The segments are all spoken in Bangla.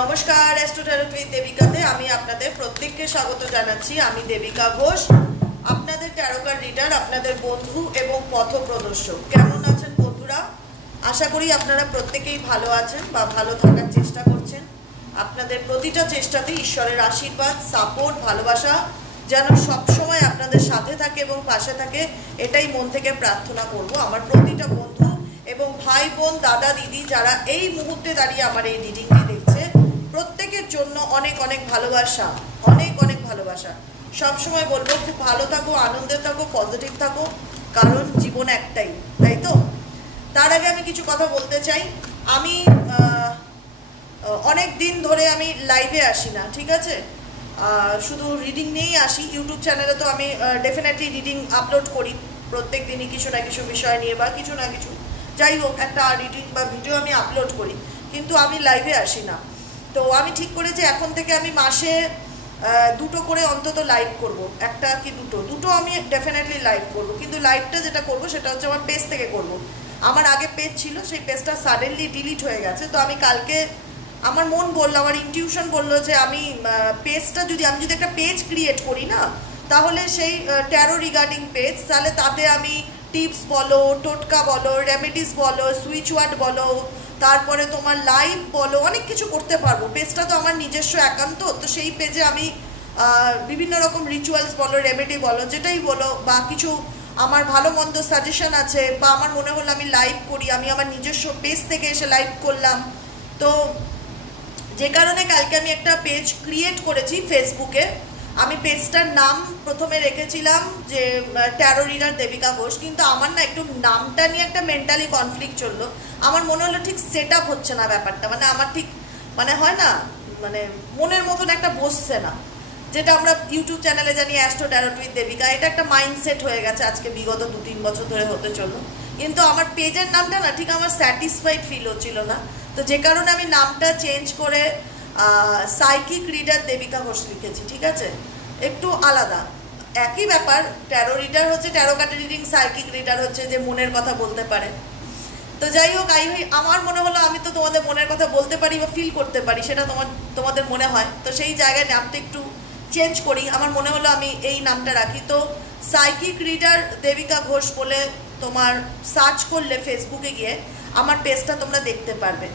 নমস্কার, অ্যাস্ট্রো ট্যারোট উইথ দেবিকাতে আমি আপনাদের প্রত্যেককে স্বাগত জানাচ্ছি। আমি দেবিকা ঘোষ, আপনাদের ট্যারো কার্ড রিডার, আপনাদের বন্ধু এবং পথপ্রদর্শক। কেমন আছেন বন্ধুরা? আশা করি আপনারা প্রত্যেকেই ভালো আছেন বা ভালো থাকার চেষ্টা করছেন। আপনাদের প্রতিটা চেষ্টাতে ঈশ্বরের আশীর্বাদ, সাপোর্ট, ভালোবাসা যেন সবসময় আপনাদের সাথে থাকে এবং পাশে থাকে, এটাই মন থেকে প্রার্থনা করব। আমার প্রতিটা বন্ধু এবং ভাই বোন, দাদা দিদি যারা এই মুহূর্তে দাঁড়িয়ে আমার এই রিডিংটি দেখছে, প্রত্যেকের জন্য অনেক অনেক ভালোবাসা, অনেক অনেক ভালোবাসা। সবসময় বলবো খুব ভালো থাকো, আনন্দে থাকো, পজিটিভ থাকো, কারণ জীবন একটাই, তাই তো? তার আগে আমি কিছু কথা বলতে চাই। আমি অনেক দিন ধরে আমি লাইভে আসি না, ঠিক আছে? শুধু রিডিং নিয়েই আসি। ইউটিউব চ্যানেলে তো আমি ডেফিনেটলি রিডিং আপলোড করি প্রত্যেক দিনই, কিছু না কিছু বিষয় নিয়ে বা কিছু না কিছু, যাই হোক একটা রিডিং বা ভিডিও আমি আপলোড করি, কিন্তু আমি লাইভে আসি না। তো আমি ঠিক করেছি এখন থেকে আমি মাসে দুটো করে অন্তত লাইভ করব, একটা কি দুটো আমি ডেফিনেটলি লাইভ করব। কিন্তু লাইভটা যেটা করব সেটা হচ্ছে আমার পেজ থেকে করব। আমার আগে পেজ ছিল, সেই পেজটা সাডেনলি ডিলিট হয়ে গেছে। তো আমি কালকে আমার মন বললো, আমার ইনটিউশন বললো যে আমি পেজটা যদি একটা পেজ ক্রিয়েট করি না, তাহলে সেই ট্যারো রিগার্ডিং পেজ, তাহলে তাতে আমি টিপস বলো, টোটকা বলো, রেমেডিস বলো, সুইচ ওয়ার্ড বলো, তারপরে তোমার লাইভ বলো, অনেক কিছু করতে পারবো। পেজটা তো আমার নিজস্ব একান্ত, তো সেই পেজে আমি বিভিন্ন রকম রিচুয়ালস বলো, রেমেডি বলো, যেটাই বলো, বা কিছু আমার ভালো মন্দ সাজেশন আছে, বা আমার মনে হলো আমি লাইভ করি, আমি আমার নিজস্ব পেজ থেকে এসে লাইভ করলাম। তো যে কারণে কালকে আমি একটা পেজ ক্রিয়েট করেছি ফেসবুকে। আমি পেজটার নাম প্রথমে রেখেছিলাম যে ট্যারো রিডার দেবিকা ঘোষ, কিন্তু আমার না একটু নামটা নিয়ে একটা মেন্টালি কনফ্লিক্ট চললো। আমার মনে হলো ঠিক সেট আপ হচ্ছে না ব্যাপারটা, মানে আমার ঠিক হয় না, মানে মনের মতন একটা বসছে না। যেটা আমরা ইউটিউব চ্যানেলে জানি অ্যাস্ট্রো ট্যারোট উইথ দেবিকা, এটা একটা মাইন্ডসেট হয়ে গেছে আজকে বিগত 2-3 বছর ধরে হতে চললো। কিন্তু আমার পেজের নামটা না ঠিক আমার স্যাটিসফাইড ফিল হচ্ছিল না। তো যে কারণে আমি নামটা চেঞ্জ করে সাইকিক রিডার দেবিকা ঘোষ লিখেছি, ঠিক আছে? একটু আলাদা, একই ব্যাপার। ট্যারো রিডার হচ্ছে taro card reading, psychic reader হচ্ছে যে মনের কথা বলতে পারে। তো যাই হোক, আমার মনে হলো আমি তো তোমাদের মনের কথা বলতে পারি বা ফিল করতে পারি, সেটা তোমাদের মনে হয়। তো সেই জায়গায় নামটা একটু চেঞ্জ করি, আমার মনে হলো আমি এই নামটা রাখি। তো সাইকিক রিডার দেবিকা ঘোষ বলে তোমার সার্চ করলে ফেসবুকে গিয়ে আমার পেজটা তোমরা দেখতে পারবে।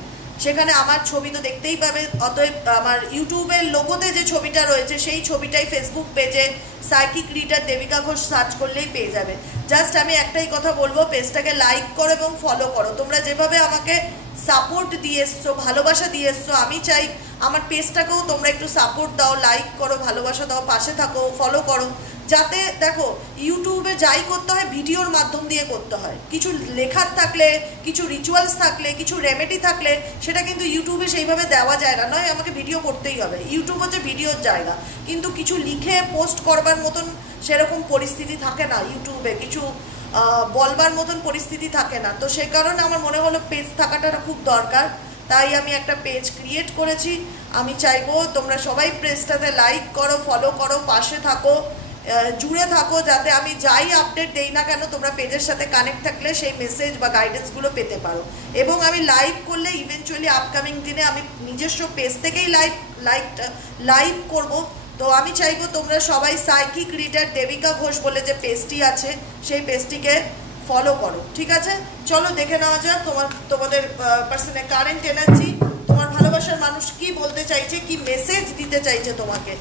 সেখানে আমার ছবি তো দেখতেই পাবে। অতএব আমার ইউটিউবের লোগোতে যে ছবিটা রয়েছে সেই ছবিটাই ফেসবুক পেজে psychic reader Debika Ghosh search করলেই পেয়ে যাবে। জাস্ট আমি একটাই কথা বলবো, পেজটাকে লাইক করো এবং ফলো করো। তোমরা যেভাবে আমাকে সাপোর্ট দিয়ে এসছো, ভালোবাসা দিয়ে এসছো, আমি চাই আমার পেজটাকেও তোমরা একটু সাপোর্ট দাও, লাইক করো, ভালোবাসা দাও, পাশে থাকো, ফলো করো। যাতে দেখো, ইউটিউবে যাই করতে হয় ভিডিওর মাধ্যম দিয়ে করতে হয়। কিছু লেখার থাকলে, কিছু রিচুয়ালস থাকলে, কিছু রেমেডি থাকলে সেটা কিন্তু ইউটিউবে সেইভাবে দেওয়া যায় না। নয় আমাকে ভিডিও করতেই হবে, ইউটিউব হচ্ছে ভিডিওর জায়গা। কিন্তু কিছু লিখে পোস্ট করবার মতন সেরকম পরিস্থিতি থাকে না ইউটিউবে, কিছু বলবার মতন পরিস্থিতি থাকে না। তো সে কারণে আমার মনে হলো পেজ থাকাটা খুব দরকার, তাই আমি একটা পেজ ক্রিয়েট করেছি। আমি চাইবো তোমরা সবাই পেজটাতে লাইক করো, ফলো করো, পাশে থাকো, জুড়ে থাকো, যাতে আমি যাই আপডেট দেই না কেন তোমরা পেজের সাথে কানেক্ট থাকলে সেই মেসেজ বা গাইডেন্সগুলো পেতে পারো। এবং আমি লাইভ করলে ইভেনচুয়ালি আপকামিং দিনে আমি নিজস্ব পেজ থেকেই লাইভ করব। তো আমি চাইবো তোমরা সবাই সাইকিক রিডার দেবিকা ঘোষ বলে যে পেজটি আছে সেই পেজটিকে ফলো করো, ঠিক আছে? চলো দেখে নেওয়া যাক তোমাদের পার্সনে কারেন্ট এনার্জি, তোমার ভালোবাসার মানুষ কি বলতে চাইছে, কি মেসেজ দিতে চাইছে, তোমাকে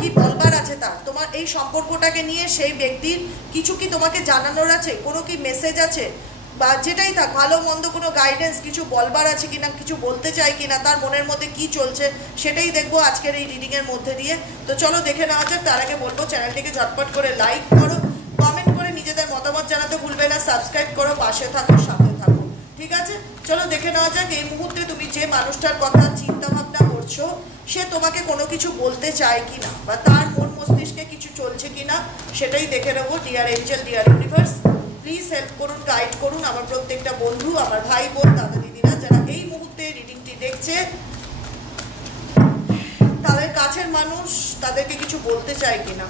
কি বলবার আছে, তার তোমার এই সম্পর্কটাকে নিয়ে সেই ব্যক্তির কিছু কি তোমাকে জানানোর আছে, কোনো কি মেসেজ আছে, বা যেটাই থাক, ভালো মন্দ কোনো গাইডেন্স কিছু বলবার আছে কিনা, কিছু বলতে চাই কিনা, তার মনের মধ্যে কি চলছে সেটাই দেখবো আজকের এই রিডিংয়ের মধ্যে দিয়ে। তো চলো দেখে নেওয়া যাক। তার আগে বলবো চ্যানেলটিকে ঝটপট করে লাইক করো, কমেন্ট করে নিজেদের মতামত জানাতে ভুলবে না, সাবস্ক্রাইব করো, পাশে থাকো, সাথে থাকো, ঠিক আছে? চলো দেখে নেওয়া যাক এই মুহূর্তে তুমি যে মানুষটার কথা চিন্তা ভাবনা করছো সে তোমাকে কোনো কিছু বলতে চায় কিনা, বা তার মন মস্তিষ্কে কিছু চলছে কিনা সেটাই দেখে নেবো। Dear angel, deer universe, please help করুন, গাইড করুন আমার প্রত্যেকটা বন্ধু, আমার ভাই বোন, দাদা দিদিরা যারা এই মুহূর্তে রিডিংটি দেখছে। তাদের কাছের মানুষ তাদেরকে কিছু বলতে চায় কিনা।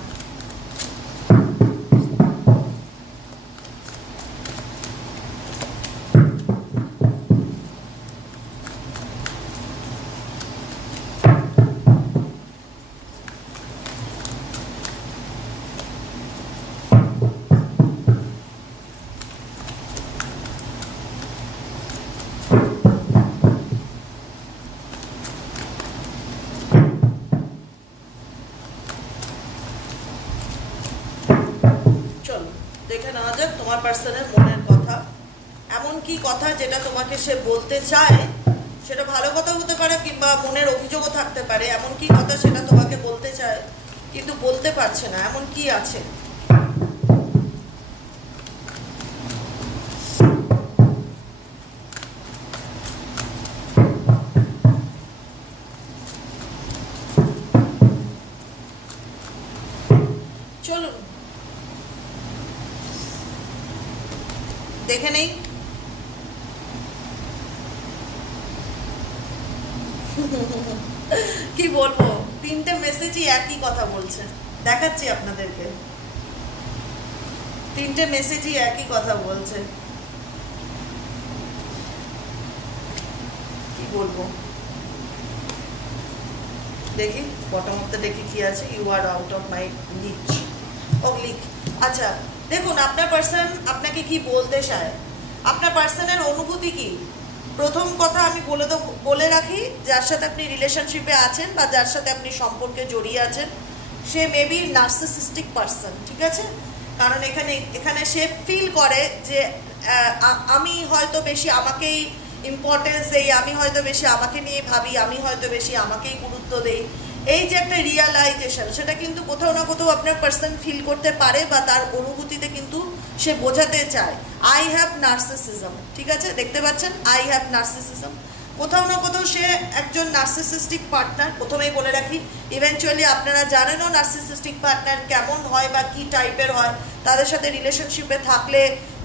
নেওয়া যাক তোমার পার্সনের মনের কথা। এমন কি কথা যেটা তোমাকে সে বলতে চায়, সেটা ভালো কথা হতে পারে কিংবা মনের অভিযোগও থাকতে পারে। এমন কি কথা সেটা তোমাকে বলতে চায় কিন্তু বলতে পারছে না, এমন কি আছে? চলুন দেখে নেই। কি বলবো, তিনটে মেসেজই একই কথা বলছে। দেখাচ্ছি আপনাদেরকে, তিনটে মেসেজই একই কথা বলছে। কি বলবো দেখি, বটম অফ দ্য ডেকে কি আছে? You are out of my league. আচ্ছা দেখুন, আপনার পার্সন আপনাকে কি বলতে চায়, আপনার পার্সনের অনুভূতি কি। প্রথম কথা আমি বলে রাখি, যার সাথে আপনি রিলেশনশিপে আছেন বা যার সাথে আপনি সম্পর্কে জড়িয়ে আছেন, সে মেবি নার্সিসিস্টিক পার্সন, ঠিক আছে? কারণ এখানে সে ফিল করে যে আমি হয়তো বেশি আমাকেই ইম্পর্টেন্স দেই, আমি হয়তো বেশি আমাকে নিয়ে ভাবি, আমি হয়তো বেশি আমাকেই গুরুত্ব দেই। এই যে একটা রিয়ালাইজেশন, সেটা কিন্তু কোথাও না কোথাও আপনার পার্সন ফিল করতে পারে বা তার অনুভূতিতে কিন্তু সে বোঝাতে চায় আই হ্যাভ নার্সিসিজম, ঠিক আছে? দেখতে পাচ্ছেন, আই হ্যাভ নার্সিসিজম। কোথাও না কোথাও সে একজন নার্সিসিস্টিক পার্টনার। প্রথমেই বলে রাখি, ইভেনচুয়ালি আপনারা জানেনও নার্সিসিস্টিক পার্টনার কেমন হয় বা কি টাইপের হয়, তাদের সাথে রিলেশনশিপে থাকলে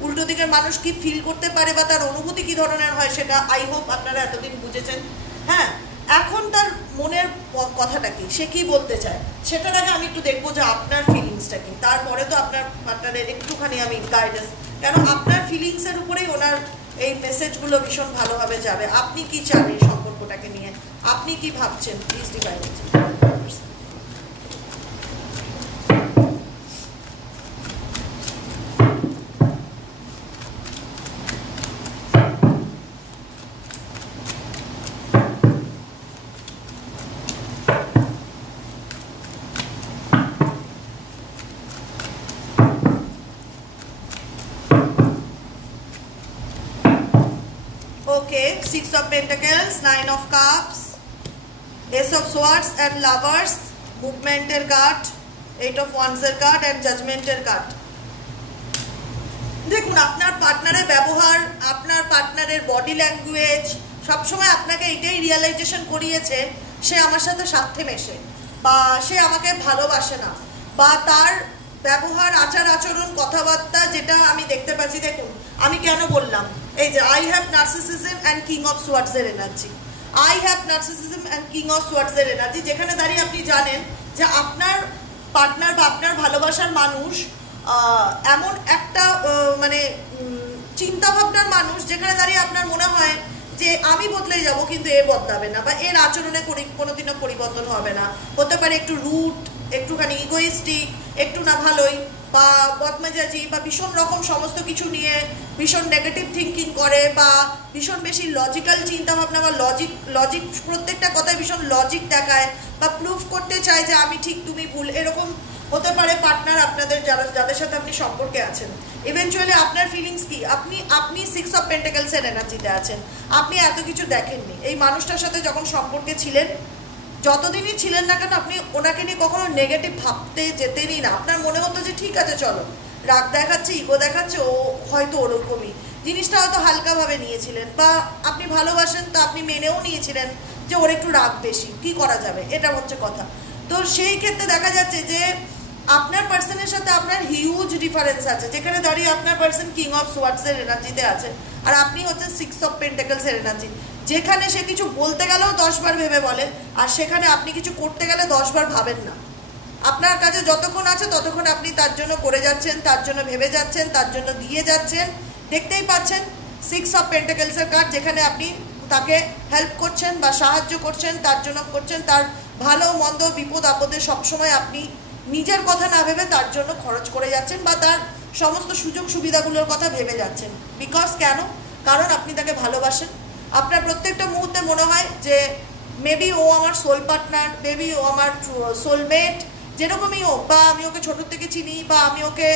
উল্টো দিকের মানুষ কি ফিল করতে পারে বা তার অনুভূতি কি ধরনের হয়, সেটা আই হোপ আপনারা এতদিন বুঝেছেন। হ্যাঁ, এখন তার মনের কথাটা কি, সে কি বলতে চায়, সেটার আগে আমি একটু দেখবো যে আপনার ফিলিংসটা কি। তারপরে তো আপনার পার্টনারের একটুখানি আমি গাইডেন্স, কেন আপনার ফিলিংসের উপরেই ওনার এই মেসেজগুলো ভীষণ ভালোভাবে যাবে। আপনি কি চান এই সম্পর্কটাকে নিয়ে, আপনি কি ভাবছেন, প্লিজ ডিভাইড করছেন। Okay, 6 of Pentacles, 9 of Cups, Ace of Swords and Lovers, Movement এর কার্ড, 8 of Wands এর কার্ড and Judgment এর কার্ড। দেখুন, আপনার পার্টনারের ব্যবহার, আপনার পার্টনারের বডি ল্যাঙ্গুয়েজ সবসময় আপনাকে এটাই রিয়েলাইজেশন করিয়েছে সে আমার সাথে স্বার্থে মেশে বা সে আমাকে ভালোবাসে না, বা তার ব্যবহার, আচার আচরণ, কথাবার্তা যেটা আমি দেখতে পাচ্ছি। দেখুন, আমি কেন বললাম এই যে I have narcissism and king of swords এর energy, I have narcissism and king of swords এর এনার্জি, যেখানে দাঁড়িয়ে আপনি জানেন যে আপনার পার্টনার বা আপনার ভালোবাসার মানুষ এমন একটা মানে চিন্তাভাবনার মানুষ, যেখানে দাঁড়িয়ে আপনার মনে হয় যে আমি বদলে যাব কিন্তু এ বদলাবে না, বা এর আচরণে কোনোদিনও পরিবর্তন হবে না। হতে পারে একটু রুট, একটুখানি ইগোইস্টিক, একটু না ভালোই বা বদমেজাজি বা ভীষণ রকম সমস্ত কিছু নিয়ে ভীষণ নেগেটিভ থিঙ্কিং করে বা ভীষণ বেশি লজিক্যাল চিন্তাভাবনা বা লজিক প্রত্যেকটা কথায় ভীষণ লজিক দেখায় বা প্রুফ করতে চায় যে আমি ঠিক তুমি ভুল, এরকম হতে পারে পার্টনার আপনাদের, যাদের সাথে আপনি সম্পর্কে আছেন। ইভেনচুয়ালি আপনার ফিলিংস কি, আপনি 6 অফ পেন্টাকেলস এর এনার্জিতে আছেন, আপনি এত কিছু দেখেননি। এই মানুষটার সাথে যখন সম্পর্কে ছিলেন, যতদিনই ছিলেন না কেন, আপনি ওনাকে নিয়ে কখনো নেগেটিভ ভাবতে যেতেনই না। আপনার মনে হতো যে ঠিক আছে, চলো, রাগ দেখাচ্ছে, ইগো দেখাচ্ছে, ও হয়তো ওরকমই, জিনিসটা হয়তো হালকাভাবে নিয়েছিলেন, বা আপনি ভালোবাসেন তো আপনি মেনেও নিয়েছিলেন যে ওর একটু রাগ বেশি, কি করা যাবে, এটা হচ্ছে কথা। তো সেই ক্ষেত্রে দেখা যাচ্ছে যে আপনার পার্সনের সাথে আপনার হিউজ ডিফারেন্স আছে, যেখানে দাঁড়িয়ে আপনার পার্সন কিং অফ সোয়ার্ডস এর এনার্জিতে আছে আর আপনি হচ্ছে 6 অফ পেন্টাকেলস এর এনার্জি, যেখানে সে কিছু বলতে গেলেও 10 বার ভেবে বলে, আর সেখানে আপনি কিছু করতে গেলে 10 বার ভাবেন না। আপনার কাছে যতক্ষণ আছে ততক্ষণ আপনি তার জন্য করে যাচ্ছেন, তার জন্য ভেবে যাচ্ছেন, তার জন্য দিয়ে যাচ্ছেন। দেখতেই পাচ্ছেন 6 অফ পেন্টাকেলস এর কার্ড, যেখানে আপনি তাকে হেল্প করছেন বা সাহায্য করছেন, তার জন্য করছেন, তার ভালো মন্দ বিপদ আপদে সবসময় আপনি নিজের কথা না ভেবে তার জন্য খরচ করে যাচ্ছেন বা তার সমস্ত সুযোগ সুবিধাগুলোর কথা ভেবে যাচ্ছেন। বিকজ কেন? কারণ আপনি তাকে ভালোবাসেন। আপনার প্রত্যেকটা মুহূর্তে মনে হয় যে মেবি ও আমার সোল পার্টনার, মেবি ও আমার সোলমেট, যেরকমই হোক, বা আমি ওকে ছোটোর থেকে চিনি, বা আমি ওকে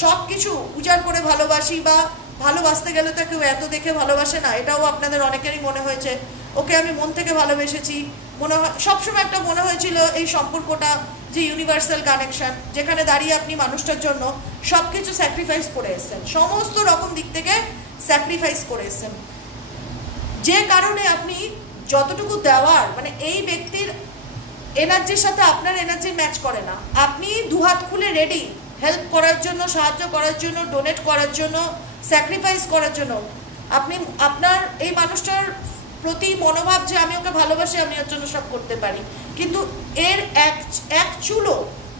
সব কিছু উজাড় করে ভালোবাসি বা ভালোবাসতে গেলে তো কেউ এত দেখে ভালোবাসে না, এটাও আপনাদের অনেকেরই মনে হয়েছে। ওকে আমি মন থেকে ভালোবেসেছি, মনে হয় সবসময় একটা মনে হয়েছিল এই সম্পর্কটা যে ইউনিভার্সাল কানেকশন, যেখানে দাঁড়িয়ে আপনি মানুষটার জন্য সব কিছু স্যাক্রিফাইস করে এসছেন, সমস্ত রকম দিক থেকে স্যাক্রিফাইস করে এসছেন, যে কারণে আপনি যতটুকু দেওয়ার মানে এই ব্যক্তির এনার্জির সাথে আপনার এনার্জি ম্যাচ করে না, আপনি দুহাত খুলে রেডি হেল্প করার জন্য, সাহায্য করার জন্য, ডোনেট করার জন্য, স্যাক্রিফাইস করার জন্য। আপনি আপনার এই মানুষটার প্রতি মনোভাব যে আমি ওকে ভালোবাসি, আমি ওর জন্য সব করতে পারি, কিন্তু এর এক চুলো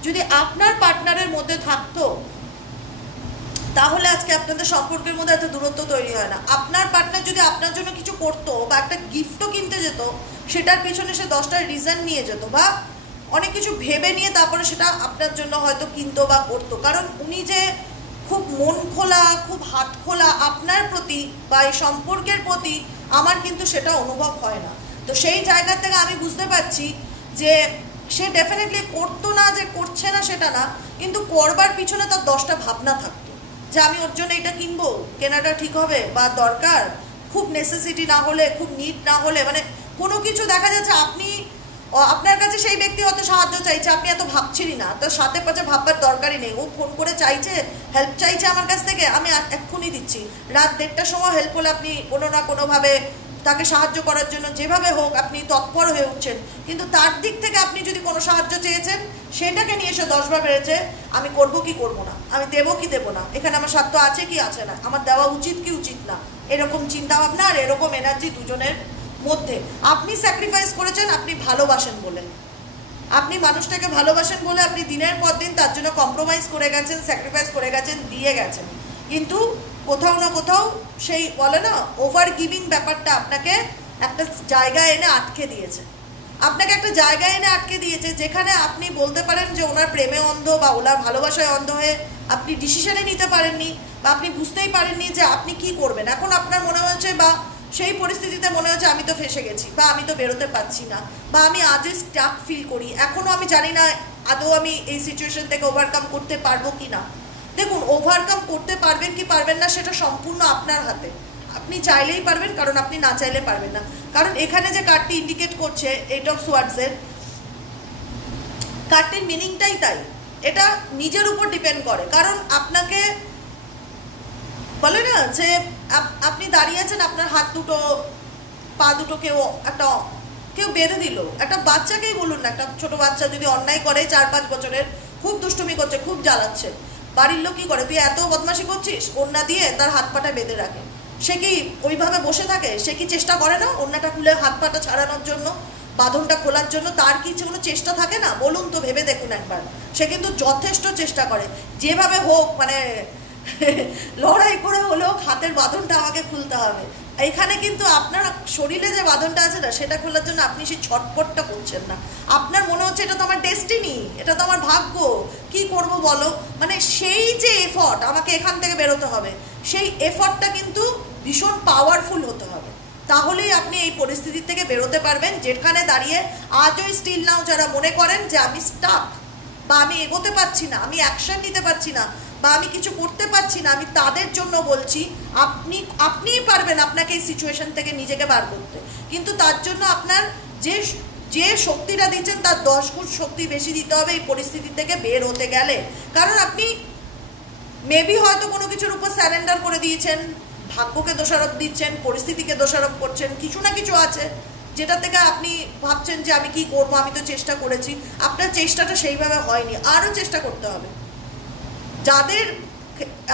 যদি আপনার পার্টনারের মধ্যে থাকতো তাহলে আজকে আপনাদের সম্পর্কের মধ্যে এত দূরত্ব তৈরি হয় না। আপনার পার্টনার যদি আপনার জন্য কিছু করতো বা একটা গিফটও কিনতে যেত, সেটার পেছনে সে 10টা রিজন নিয়ে যেত বা অনেক কিছু ভেবে নিয়ে তারপরে সেটা আপনার জন্য হয়তো কিনতো বা করতো, কারণ উনি যে খুব মন খোলা, খুব হাত খোলা আপনার প্রতি বা এই সম্পর্কের প্রতি, আমার কিন্তু সেটা অনুভব হয় না। তো সেই জায়গা থেকে আমি বুঝতে পারছি যে সে ডেফিনেটলি করতো না, যে করছে না সেটা না, কিন্তু করবার পিছনে তার 10টা ভাবনা থাকতো যে আমি ওর জন্য এটা কিনবো, কেনাটা ঠিক হবে বা দরকার, খুব নেসেসিটি না হলে, খুব নিড না হলে, মানে কোনো কিছু দেখা যাচ্ছে আপনি আপনার কাছে সেই ব্যক্তি হয়তো সাহায্য চাইছে, আপনি এত ভাবছিলেন না, তার সাথে পাশে ভাববার দরকারই নেই, ও ফোন করে চাইছে, হেল্প চাইছে আমার কাছ থেকে, আমি এক্ষুনি দিচ্ছি। রাত 1টার সময় হেল্প হলে আপনি কোনো না কোনোভাবে তাকে সাহায্য করার জন্য যেভাবে হোক আপনি তৎপর হয়ে উঠছেন, কিন্তু তার দিক থেকে আপনি যদি কোনো সাহায্য চেয়েছেন সেটাকে নিয়ে এসে 10 বার বেড়েছে আমি করব কি করব না, আমি দেবো কি দেবো না, এখানে আমার স্বার্থ আছে কি আছে না, আমার দেওয়া উচিত কি উচিত না, এরকম চিন্তাভাবনা আর এরকম এনার্জি দুজনের মধ্যে। আপনি স্যাক্রিফাইস করেছেন আপনি ভালোবাসেন বলে, আপনি মানুষটাকে ভালোবাসেন বলে আপনি দিনের পর দিন তার জন্য কম্প্রোমাইজ করে গেছেন, স্যাক্রিফাইস করে গেছেন, দিয়ে গেছেন, কিন্তু কোথাও না কোথাও সেই বলে না ওভার গিভিং ব্যাপারটা আপনাকে একটা জায়গায় এনে আটকে দিয়েছে, আপনাকে একটা জায়গায় এনে আটকে দিয়েছে যেখানে আপনি বলতে পারেন যে ওনার প্রেমে অন্ধ বা ওনার ভালোবাসায় অন্ধ হয়ে আপনি ডিসিশনে নিতে পারেননি বা আপনি বুঝতেই পারেননি যে আপনি কি করবেন। এখন আপনার মনে হচ্ছে বা সেই পরিস্থিতিতে মনে হচ্ছে আমি তো ফেসে গেছি বা আমি তো বেরোতে পারছি না বা আমি আজই স্টাক ফিল করি, এখনও আমি জানি না আদৌ আমি এই সিচুয়েশন থেকে ওভারকাম করতে পারবো কি না। দেখুন, ওভারকাম করতে পারবেন কি পারবেন না সেটা সম্পূর্ণ আপনার হাতে, আপনি চাইলেই পারবেন, কারণ আপনি না চাইলে পারবেন না। কারণ এখানে যে কার্ডটি ইন্ডিকেট করছে 8 অফ সোয়ার্ডসের, কার্ডটির মিনিংটাই তাই, এটা নিজের উপর ডিপেন্ড করে। কারণ আপনাকে বলে না যে আপনি দাঁড়িয়ে আছেন, আপনার হাত দুটো পা দুটো কেউ বেঁধে দিল, একটা বাচ্চাকেই বলুন না, একটা ছোট বাচ্চা যদি অন্যায় করে 4-5 বছরের, খুব দুষ্টুমি করছে, খুব জ্বালাচ্ছে, বাড়ির লোক কি করে, তুই এত বদমাশি করছিস, ওড়না দিয়ে তার হাত পাটা বেঁধে রাখে, সে কি ওইভাবে বসে থাকে? সে কি চেষ্টা করে না ওড়নাটা খুলে হাত পাটা ছাড়ানোর জন্য, বাঁধনটা খোলার জন্য? তার কি কোনো চেষ্টা থাকে না? বলুন তো, ভেবে দেখুন একবার। সে কিন্তু যথেষ্ট চেষ্টা করে, যেভাবে হোক, মানে লড়াই করে হলেও হাতের বাঁধনটা আমাকে খুলতে হবে। এইখানে কিন্তু আপনার শরীরে যে বাঁধনটা আছে না, সেটা খোলার জন্য আপনি সেই ছটপটটা করছেন না, আপনার মনে হচ্ছে এটা তো আমার ডেস্টিনি, এটা তো আমার ভাগ্য, কি করব বলো, মানে সেই যে এফর্ট আমাকে এখান থেকে বেরোতে হবে, সেই এফর্টটা কিন্তু ভীষণ পাওয়ারফুল হতে হবে, তাহলেই আপনি এই পরিস্থিতি থেকে বেরোতে পারবেন। যেখানে দাঁড়িয়ে আজও স্টিল নাও যারা মনে করেন যে আমি স্টাক বা আমি এগোতে পারছি না, আমি অ্যাকশন নিতে পারছি না বা আমি কিছু করতে পারছি না, আমি তাদের জন্য বলছি আপনিই পারবেন আপনাকে এই সিচুয়েশন থেকে নিজেকে বার করতে, কিন্তু তার জন্য আপনার যে শক্তিটা দিচ্ছেন তার 10 গুণ শক্তি বেশি দিতে হবে এই পরিস্থিতি থেকে বের হতে গেলে। কারণ আপনি মেবি হয়তো কোনো কিছুর উপর স্যারেন্ডার করে দিয়েছেন, ভাগ্যকে দোষারোপ দিচ্ছেন, পরিস্থিতিকে দোষারোপ করছেন, কিছু না কিছু আছে যেটা থেকে আপনি ভাবছেন যে আমি কি করবো, আমি তো চেষ্টা করেছি, আপনার চেষ্টাটা সেইভাবে হয়নি, আরও চেষ্টা করতে হবে।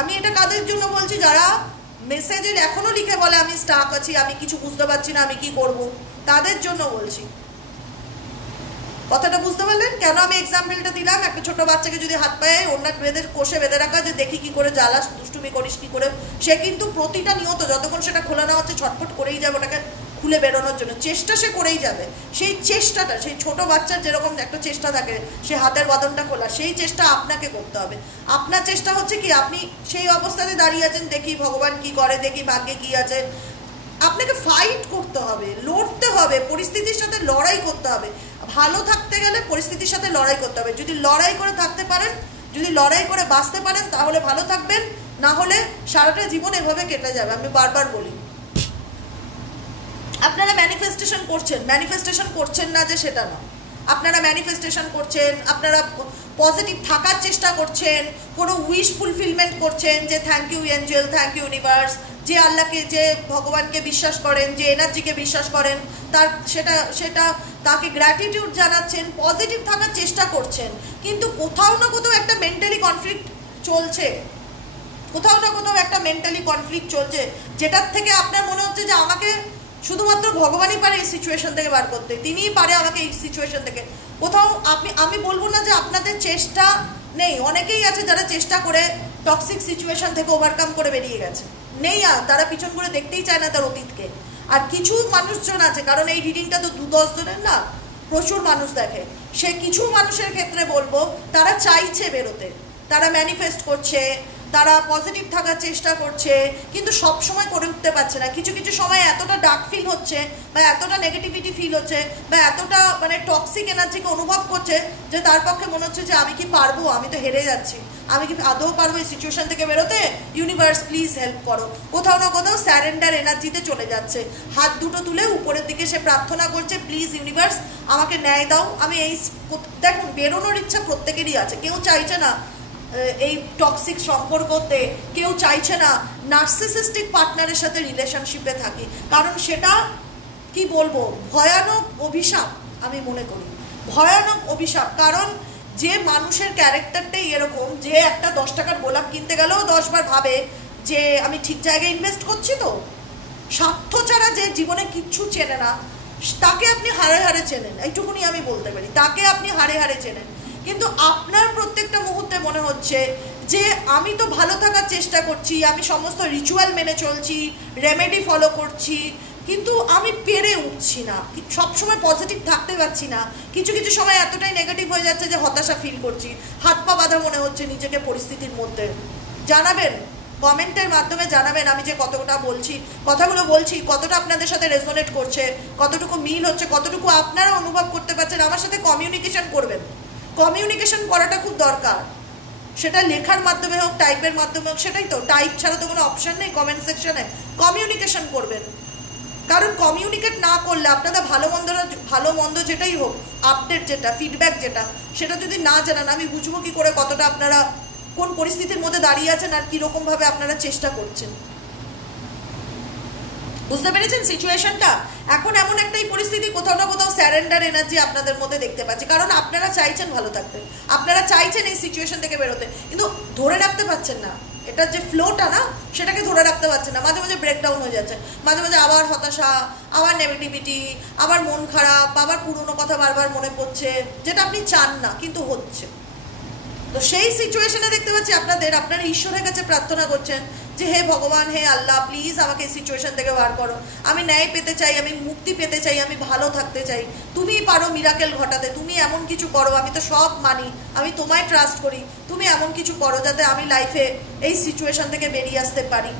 আমি এটা কাদের জন্য বলছি, যারা মেসেজের এখনো লিখে বলে আমি স্টাক আছি, আমি কিছু বুঝতে পারছি না, আমি কি করব, তাদের জন্য বলছি। কথাটা বুঝতে পারলেন কেন আমি এক্সাম্পলটা দিলাম? একটা ছোট বাচ্চাকে যদি হাত পায়ে ওনার কোষে বেঁধে রাখা, যে দেখি কি করে জ্বালাস, দুষ্টুমি করিস কি করে, সে কিন্তু প্রতিটা নিয়ত যতক্ষণ সেটা খোলা না হচ্ছে ছটফট করেই যাবে, ওটাকে খুলে বেরোনোর জন্য চেষ্টা সে করেই যাবে। সেই চেষ্টাটা, সেই ছোট বাচ্চার যেরকম একটা চেষ্টা থাকে সে হাতের বাঁধনটা খোলা, সেই চেষ্টা আপনাকে করতে হবে। আপনার চেষ্টা হচ্ছে কি, আপনি সেই অবস্থাতে দাঁড়িয়ে আছেন, দেখি ভগবান কি করে, দেখি ভাগ্যে কি আছে। আপনাকে ফাইট করতে হবে, লড়তে হবে, পরিস্থিতির সাথে লড়াই করতে হবে। ভালো থাকতে গেলে পরিস্থিতির সাথে লড়াই করতে হবে। যদি লড়াই করে থাকতে পারেন, যদি লড়াই করে বাঁচতে পারেন তাহলে ভালো থাকবেন, না হলে সারাটা জীবন এভাবে কেটে যাবে। আমি বারবার বলি, আপনারা ম্যানিফেস্টেশন করছেন না যে সেটা না, আপনারা ম্যানিফেস্টেশন করছেন, আপনারা পজিটিভ থাকার চেষ্টা করছেন, কোনো উইশ ফুলফিলমেন্ট করছেন, যে thank you angel, thank you universe, যে আল্লাহকে, যে ভগবানকে বিশ্বাস করেন, যে এনার্জিকে বিশ্বাস করেন, তার সেটা তাকে গ্র্যাটিটিউড জানাচ্ছেন, পজিটিভ থাকার চেষ্টা করছেন। কিন্তু কোথাও না কোথাও একটা মেন্টালি কনফ্লিক্ট চলছে, যেটার থেকে আপনার মনে হচ্ছে যে আমাকে শুধুমাত্র ভগবানই পারে এই সিচুয়েশন থেকে বার করতে, তিনিই পারে আমাকে এই সিচুয়েশন থেকে। কোথাও আমি বলবো না যে আপনাদের চেষ্টা নেই, অনেকেই আছে যারা চেষ্টা করে টক্সিক সিচুয়েশন থেকে ওভারকাম করে বেরিয়ে গেছে, নেই আর তারা পিছন করে দেখতেই চায় না তার অতীতকে। আর কিছু মানুষজন আছে, কারণ এই রিডিংটা তো 2-10 জনের না, প্রচুর মানুষ দেখে, সে কিছু মানুষের ক্ষেত্রে বলবো তারা চাইছে বেরোতে, তারা ম্যানিফেস্ট করছে, তারা পজিটিভ থাকার চেষ্টা করছে, কিন্তু সব সময় করে উঠতে পারছে না। কিছু কিছু সময় এতটা ডার্ক ফিল হচ্ছে, বা এতটা নেগেটিভিটি ফিল হচ্ছে, বা এতটা মানে টক্সিক এনার্জিকে অনুভব করছে যে তার পক্ষে মনে হচ্ছে যে আমি কি পারবো, আমি তো হেরে যাচ্ছি, আমি কি আদৌ পারবো এই সিচুয়েশন থেকে বেরোতে, ইউনিভার্স প্লিজ হেল্প করো। কোথাও না কোথাও স্যারেন্ডার এনার্জিতে চলে যাচ্ছে, হাত দুটো তুলে উপরের দিকে সে প্রার্থনা করছে, প্লিজ ইউনিভার্স আমাকে ন্যায় দাও। আমি এই দেখুন, বেরোনোর ইচ্ছা প্রত্যেকেরই আছে, কেউ চাইছে না এই টক্সিক সম্পর্কতে, কেউ চাইছে না নার্সিসিস্টিক পার্টনারের সাথে রিলেশনশিপে থাকি, কারণ সেটা কি বলবো ভয়ানক অভিশাপ, আমি মনে করি ভয়ানক অভিশাপ। কারণ যে মানুষের ক্যারেক্টারটাই এরকম, যে একটা 10 টাকার গোলাপ কিনতে গেলেও 10 বার ভাবে যে আমি ঠিক জায়গায় ইনভেস্ট করছি তো, স্বার্থ ছাড়া যে জীবনে কিচ্ছু চেনে না, তাকে আপনি হারে হারে চেনেন, এইটুকুনি আমি বলতে পারি, তাকে আপনি হারে হারে চেনেন। কিন্তু আপনার প্রত্যেকটা মুহূর্তে মনে হচ্ছে যে আমি তো ভালো থাকার চেষ্টা করছি, আমি সমস্ত রিচুয়াল মেনে চলছি, রেমেডি ফলো করছি, কিন্তু আমি পেরে উঠছি না, সবসময় পজিটিভ থাকতে পারছি না, কিছু কিছু সময় এতটাই নেগেটিভ হয়ে যাচ্ছে যে হতাশা ফিল করছি, হাত পা বাঁধা মনে হচ্ছে নিজেকে পরিস্থিতির মধ্যে। জানাবেন, কমেন্টের মাধ্যমে জানাবেন আমি যে কথাগুলো বলছি কতটা আপনাদের সাথে রেজোনেট করছে, কতটুকু মিল হচ্ছে, কতটুকু আপনারা অনুভব করতে পারছেন। আমার সাথে কমিউনিকেশন করবেন, কমিউনিকেশন করাটা খুব দরকার, সেটা লেখার মাধ্যমে হোক, টাইপের মাধ্যমে হোক, সেটাই তো, টাইপ ছাড়া তো কোনো অপশান নেই কমেন্ট সেকশনে। কমিউনিকেশন করবেন, কারণ কমিউনিকেট না করলে আপনাদের ভালো মন্দ যেটাই হোক, আপডেট যেটা, ফিডব্যাক যেটা, সেটা যদি না জানান, আমি বুঝবো কি করে কতটা আপনারা কোন পরিস্থিতির মধ্যে দাঁড়িয়ে আছেন আর কীরকমভাবে আপনারা চেষ্টা করছেন। বুঝতে পেরেছেন সিচুয়েশনটা? এখন এমন একটাই পরিস্থিতি, কোথাও না কোথাও স্যারেন্ডার এনার্জি আপনাদের মধ্যে দেখতে পাচ্ছি, কারণ আপনারা চাইছেন ভালো থাকতে, আপনারা চাইছেন এই সিচুয়েশন থেকে বেরোতে, কিন্তু ধরে রাখতে পারছেন না, এটার যে ফ্লোটা না, সেটাকে ধরে রাখতে পারছেন না, মাঝে মাঝে ব্রেকডাউন হয়ে যাচ্ছে, মাঝে মাঝে আবার হতাশা, আবার নেগেটিভিটি, আবার মন খারাপ, আবার পুরনো কথা বারবার মনে পড়ছে, যেটা আপনি চান না কিন্তু হচ্ছে। তো সেই সিচুয়েশনে দেখতে পাচ্ছি আপনারা ঈশ্বরের কাছে প্রার্থনা করছেন যে হে ভগবান, হে আল্লাহ, প্লিজ আমাকে এই সিচুয়েশন থেকে বার করো, আমি ন্যায় পেতে চাই, আমি মুক্তি পেতে চাই, আমি ভালো থাকতে চাই, তুমিই পারো মিরাকেল ঘটাতে, তুমি এমন কিছু করো, আমি তো সব মানি, আমি তোমায় ট্রাস্ট করি, তুমি এমন কিছু করো যাতে আমি লাইফে এই সিচুয়েশন থেকে বেরিয়ে আসতে পারি।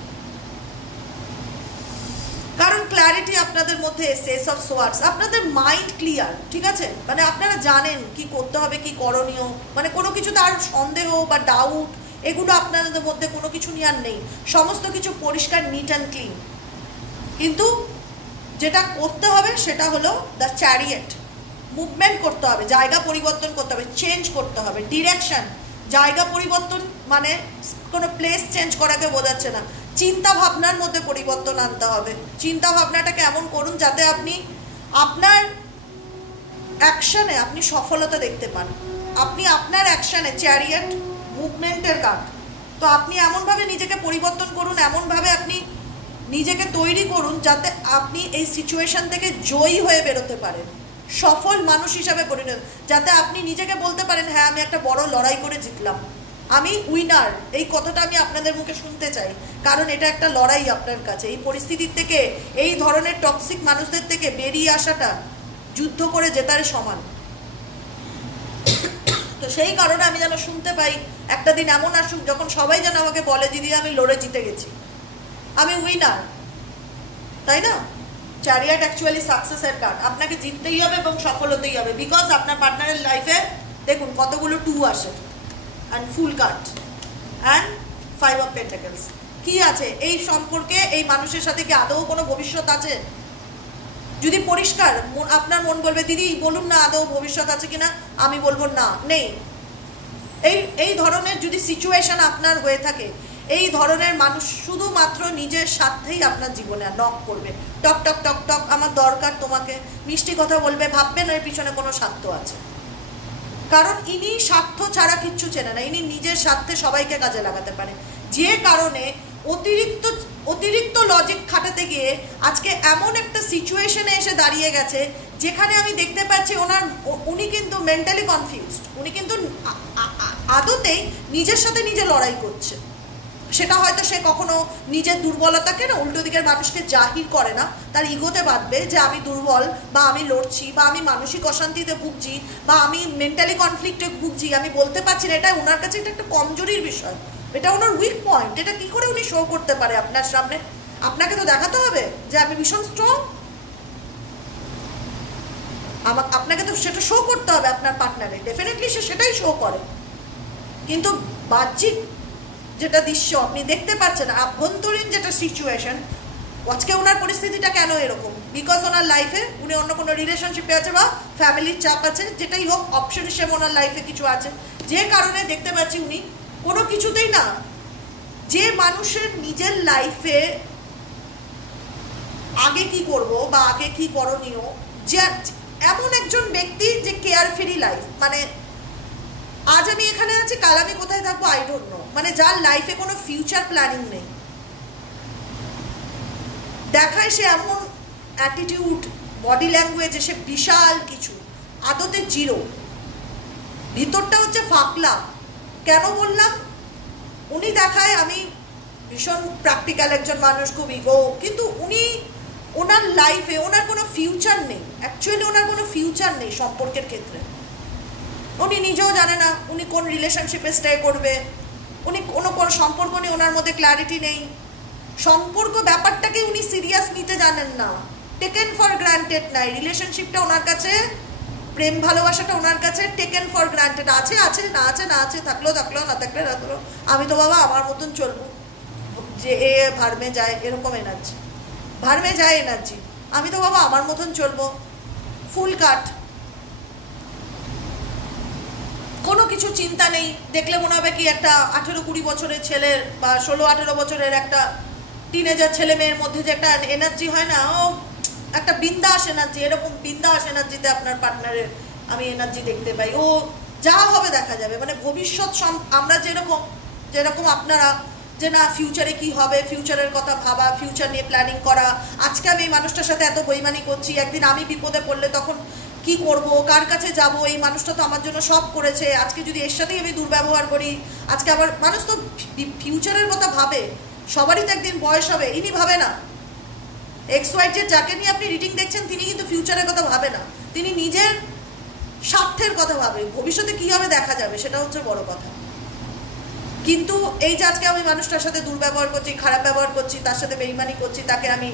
কারণ ক্ল্যারিটি আপনাদের মধ্যে এসে, এস অফ সোয়ার্ডস, আপনাদের মাইন্ড ক্লিয়ার, ঠিক আছে, মানে আপনারা জানেন কি করতে হবে, কি করণীয়, মানে কোনো কিছু তার সন্দেহ বা ডাউট এগুলো আপনাদের মধ্যে কোনো কিছু নিয়ে আর নেই, সমস্ত কিছু পরিষ্কার, নিট অ্যান্ড ক্লিন। কিন্তু যেটা করতে হবে সেটা হলো দ্য চ্যারিয়েট, মুভমেন্ট করতে হবে, জায়গা পরিবর্তন করতে হবে, চেঞ্জ করতে হবে, ডিরেকশন। জায়গা পরিবর্তন মানে কোনো প্লেস চেঞ্জ করাকে বোঝাচ্ছে না, চিন্তা ভাবনার মধ্যে পরিবর্তন আনতে হবে। চিন্তা ভাবনাটাকে এমন করুন যাতে আপনি আপনার অ্যাকশনে আপনি সফলতা দেখতে পান, আপনি আপনার অ্যাকশনে, চ্যারিয়েট মুভমেন্টের কাজ, তো আপনি এমনভাবে নিজেকে পরিবর্তন করুন, এমনভাবে আপনি নিজেকে তৈরি করুন যাতে আপনি এই সিচুয়েশন থেকে জয়ী হয়ে বেরোতে পারেন, সফল মানুষ হিসাবে পরিণত, যাতে আপনি নিজেকে বলতে পারেন হ্যাঁ আমি একটা বড় লড়াই করে জিতলাম, আমি উইনার। এই কথাটা আমি আপনাদের মুখে শুনতে চাই, কারণ এটা একটা লড়াই আপনার কাছে। এই পরিস্থিতির থেকে, এই ধরনের টক্সিক মানুষদের থেকে বেরিয়ে আসাটা যুদ্ধ করে জেতার সমান। তো সেই কারণে আমি যেন শুনতে পাই একটা দিন এমন আসুক যখন সবাই যেন আমাকে বলে দিদি আমি লড়ে জিতে গেছি, আমি উইনার, তাই না? চ্যারিয়েট অ্যাকচুয়ালি সাকসেসের কার্ড, আপনাকে জিততেই হবে এবং সফল হতেই হবে, বিকজ আপনার পার্টনারের লাইফে দেখুন কতগুলো 2 আসে, and full cut and 5 of pentacles. কি আছে এই সম্পর্কে? এই মানুষের সাথে কি আদৌ কোনো ভবিষ্যৎ আছে? যদি পরিষ্কার আপনার মন বলবে দিদি বলুন না আদৌ ভবিষ্যৎ আছে কিনা, আমি বলবো না, নেই। এই ধরনের যদি সিচুয়েশন আপনার হয়ে থাকে, এই ধরনের মানুষ শুধুমাত্র নিজের স্বার্থেই আপনার জীবনে নক করবে, টক টক টক টক আমার দরকার তোমাকে, মিষ্টি কথা বলবে, ভাববেন এর পিছনে কোনো স্বার্থ আছে। কারণ ইনি স্বার্থ ছাড়া কিচ্ছু চেনে না, ইনি নিজের স্বার্থে সবাইকে কাজে লাগাতে পারে। যে কারণে অতিরিক্ত লজিক খাটাতে গিয়ে আজকে এমন একটা সিচুয়েশনে এসে দাঁড়িয়ে গেছে যেখানে আমি দেখতে পাচ্ছি উনি কিন্তু মেন্টালি কনফিউজড, উনি কিন্তু আদতেই নিজের সাথে নিজে লড়াই করছে। সেটা হয়তো সে কখনো নিজের দুর্বলতাকে না উল্টো দিকের মানুষকে জাহির করে না, তার ইগোতে বাঁধবে যে আমি দুর্বল, বা আমি লড়ছি, বা আমি মানসিক অশান্তিতে ভুগছি, বা আমি মেন্টালি কনফ্লিক্টে ভুগছি, আমি বলতে পারছি না। এটা ওনার কাছে এটা একটা কমজোরির বিষয়, এটা ওনার উইক পয়েন্ট। এটা কি করে উনি শো করতে পারে আপনার সামনে? আপনাকে তো দেখাতে হবে যে আমি ভীষণ স্ট্রং, আপনাকে তো সেটা শো করতে হবে আপনার পার্টনারে। ডেফিনেটলি সে সেটাই শো করে, কিন্তু বাহ্যিক যেটা দৃশ্য আপনি দেখতে পাচ্ছেন, আভ্যন্তরীণ যেটা সিচুয়েশন, আজকে ওনার পরিস্থিতিটা কেন এরকম? বিকজ ওনার লাইফে উনি অন্য কোনো রিলেশনশিপে আছে বা ফ্যামিলির চাপ আছে, যেটাই হোক অপশন হিসেবে ওনার লাইফে কিছু আছে, যে কারণে দেখতে পাচ্ছি উনি কোনো কিছুতেই না। যে মানুষের নিজের লাইফে আগে কি করব বা আগে কি করণীয়, যে এমন একজন ব্যক্তি যে কেয়ার ফ্রি লাইফ, মানে আজ আমি এখানে আছি, কাল আমি কোথায় থাকবো আই ডোন্ট নো, মানে যার লাইফে কোনো ফিউচার প্ল্যানিং নেই। দেখায় সে এমন অ্যাটিটিউড, বডি ল্যাঙ্গুয়েজে সে বিশাল কিছু, আদতে জিরো, ভিতরটা হচ্ছে ফাকলা। কেন বললাম? উনি দেখায় আমি ভীষণ প্র্যাকটিক্যাল একজন মানুষ, খুব ইগো, কিন্তু উনি ওনার লাইফে ওনার কোনো ফিউচার নেই। অ্যাকচুয়ালি ওনার কোনো ফিউচার নেই সম্পর্কের ক্ষেত্রে। উনি নিজেও জানে না উনি কোন রিলেশনশিপে স্টে করবে, উনি কোন সম্পর্ক নিয়ে ওনার মধ্যে ক্ল্যারিটি নেই। সম্পর্ক ব্যাপারটাকে উনি সিরিয়াস নিতে জানেন না, টেকেন ফর গ্রান্টেড নাই। রিলেশনশিপটা ওনার কাছে, প্রেম ভালোবাসাটা ওনার কাছে টেকেন ফর গ্রান্টেড। আছে আছে, না আছে না আছে, থাকলো থাকলো, না থাকলে না থাকলো, আমি তো বাবা আমার মতন চলবো, যে এ ভার্মে যায় এরকম এনার্জি, ভার্মে যায় এনার্জি, আমি তো বাবা আমার মতন চলবো, ফুল কাট, কোনো কিছু চিন্তা নেই। দেখলে মনে হবে কি একটা 18-20 বছরের ছেলের বা 16-18 বছরের একটা টিনেজার ছেলে মেয়ের মধ্যে যে একটা এনার্জি হয় না, ও একটা বিন্দাস এনার্জি, এরকম বিন্দাস এনার্জিতে আপনার পার্টনারের আমি এনার্জি দেখতে পাই। ও যা হবে দেখা যাবে, মানে ভবিষ্যৎ আমরা যেরকম আপনারা যে না ফিউচারে কি হবে, ফিউচারের কথা ভাবা, ফিউচার নিয়ে প্ল্যানিং করা, আজকে আমি এই মানুষটার সাথে এত বইমানি করছি, একদিন আমি বিপদে পড়লে তখন কি করব, কার কাছে যাব, এই মানুষটা তো আমার জন্য সব করেছে, আজকে যদি এর সাথেই আমি দুর্ব্যবহার করি, আজকে আবার মানুষ তো ফিউচারের কথা ভাবে, সবারই তো একদিন বয়স হবে, ইনি ভাবে না। XY যাকে নিয়ে আপনি রিডিং দেখছেন তিনি কিন্তু ফিউচারের কথা ভাবে না, তিনি নিজের স্বার্থের কথা ভাবে, ভবিষ্যতে কি হবে দেখা যাবে, সেটা হচ্ছে বড় কথা। কিন্তু এই যে আজকে আমি মানুষটার সাথে দুর্ব্যবহার করছি, খারাপ ব্যবহার করছি, তার সাথে বেইমানি করছি, তাকে আমি